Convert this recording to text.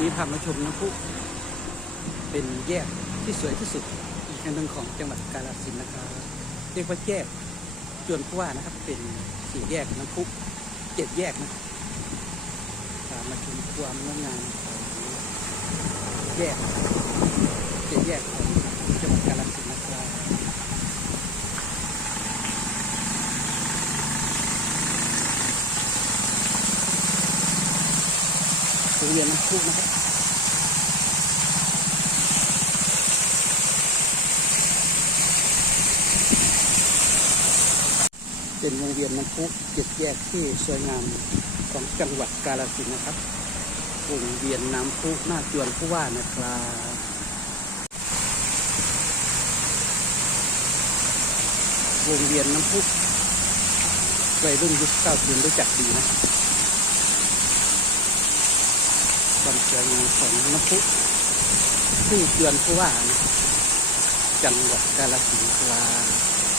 นี้พามาชมน้ำพุเป็นแยกที่สวยที่สุดอีกแห่งหนึ่งของจังหวัดกาฬสินธุ์นะครับเรียกว่าแยกจวนผู้ว่านะครับ เป็นสี่แยกน้ำพุเจ็ดแยกนะพามาชมความงดงามของแยกเจ็ดแยกของจังหวัดกาฬสินธุ์นะครับ โรงเรียนน้ำพุนะครับเป็นวงเวียนน้ำพุเจ็ดแยกที่สวยงามของจังหวัดกาฬสินธุ์นะครับวงเวียนน้ำพุหน้าจวนผู้ว่านะครับวงเวียนน้ำพุวัยรุ่นยุคเก้าสิบรู้จักดีนะ ความสวยงามของน้ำพุที่จวนผู้ว่านะจังหวัดกาฬสินธุ์ครับ